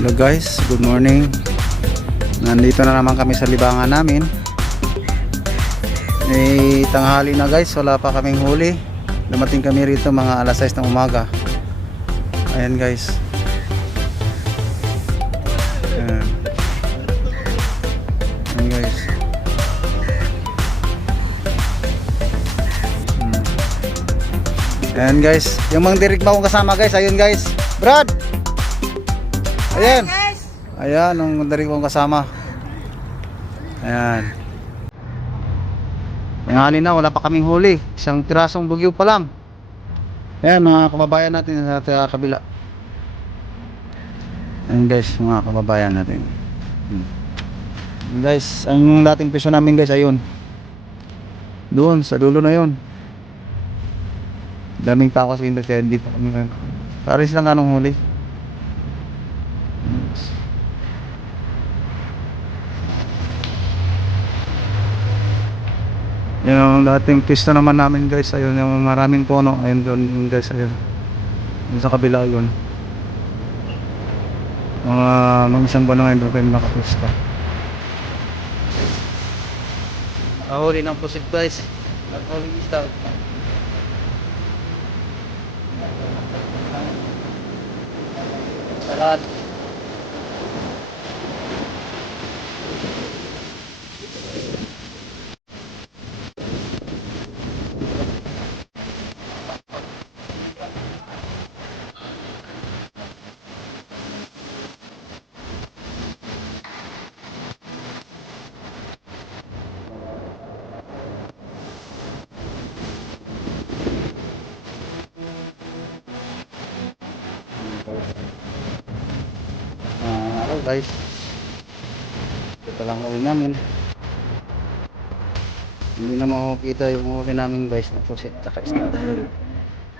Hello guys, good morning. Nandito na naman kami sa libangan namin. May tanghali na guys, wala pa kaming huli. Dumating kami rito mga alas 6 ng umaga. Ayan guys. Ayan. Ayan guys. Ayan guys, yung mga dirigma kong kasama guys, ayun guys. Brad! Ayan. Ayan, ang dari kong kasama. Ayan. Tanghali na, wala pa kaming huli. Isang pirasong bugyo pa lang. Ayan, mga kababayan natin sa kabila. Ayan guys, mga kababayan natin. Ayan guys, ang dating piso namin guys, ayun. Doon, sa dulo na yun. Daming tao kasi hindi pa kami. Paris lang anong huli. Yung dating pista naman namin guys, ayun yung maraming puno, ayun doon guys, ayun. Yung sa kabila yun. Mga isang buwan na ngayon doon kayo nakapista. Ahuli ng pusit guys. Ahuli isda. Salat. Guys, ito lang huli namin. Hindi na makikita yung huli namin guys na pusit at isda.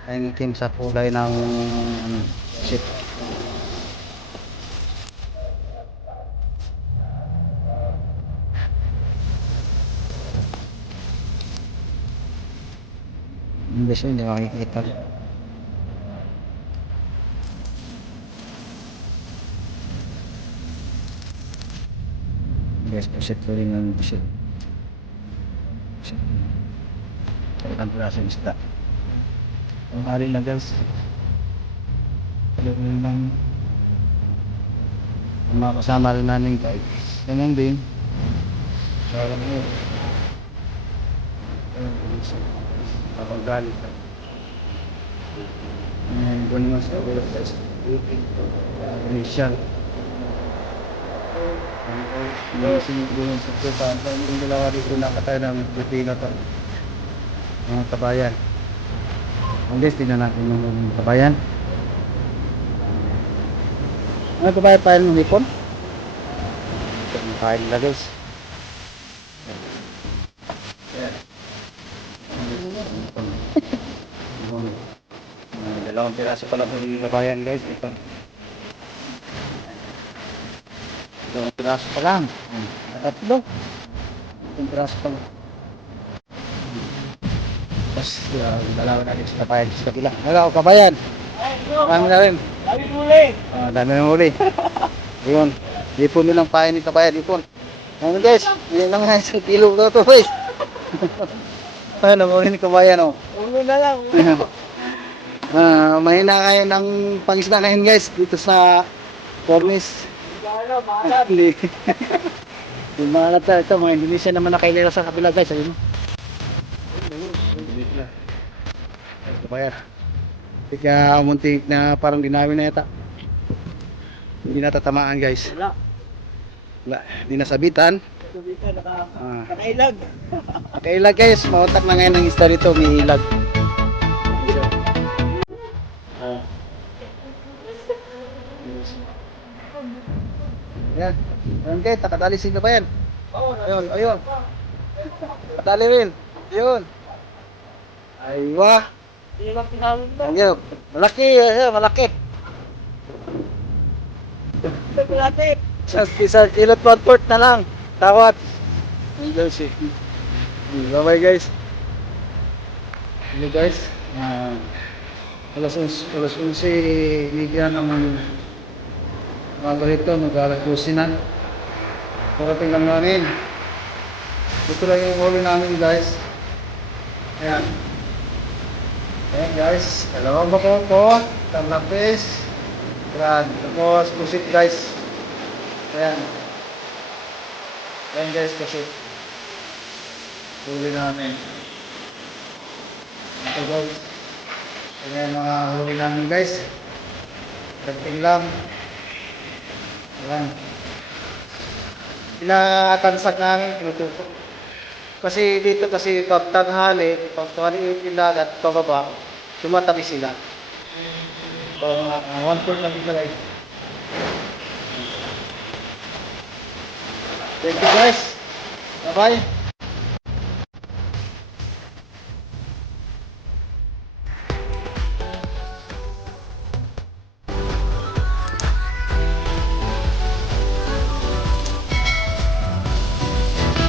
Ayun team sa kulay ng pusit. Guys, hindi makikita. Guys, pusit ko rin ng pusit. Ang brasong isda. Ang hari na guys. Alam lang ang mga kasama rin namin guys. Ganyan din. Sarap mo. Kapag galit ka. Buwan mo sa ulo guys. Initial. Yung sinigulong sa tupan. Yung dalawa dito nakatay ng Pilipino to. Mga kabayan. Ang guys, tingnan natin yung kabayan. Ano kabayan pa yung hipon? Kain na guys. Dalawang piraso pala yung kabayan guys. Ito. Dalawang piraso pa lang. Tatlo. Dalawang piraso pa lang. Tapos dalawa natin sa kabayan sa kabila. Hello kabayan. Marami na rin. Dami huli. Dami na huli. Yun. Ipon nyo lang pain ni kabayan. Ipon. Ano guys. Hindi lang nga isang kilo ko ito guys. Ano mo rin ni kabayan o. Ulo na lang. Mahina kayo ng pangisda na yun guys. Dito sa Cornish. Hindi. Yung mga nata ito. Mga Indonesia naman nakailera sa kabila guys. Ayun. Kabayan. Kaya umuntik na parang dinawin na yata. Hindi natatamaan guys. Wala. Hindi nasabitan. Nakailag. Nakailag guys. Mautak na ngayon ng isda dito. May ilag. Yan. Yan guys. Takadali sila ba yan? Ayun. Ayun. Takadali rin. Ayun. Aywa. Ayun. Malaki. Ayun. Malaki. Malaki. Sa ilot 1/4 na lang. Tawad. Ayun si. Bye bye guys. Hello guys. Alas 11 bigyan ng Mga ganito, mag-alagusinan. Parating lang namin. Ito lang yung huli namin guys. Ayan. Ayan guys. Dalawang bako ko. Tamlapis. Yan. Tapos pusit guys. Ayan. Ayan guys, pusit. Huli namin. Ito guys. Ayan mga huli namin guys. Dating lang. Ayan. Inatansak namin, tinutusok. Kasi dito kasi pag tanghali yung dagat, pababa, tumatabi sila. So, 1/4 lang ito guys. Thank you guys. Bye-bye.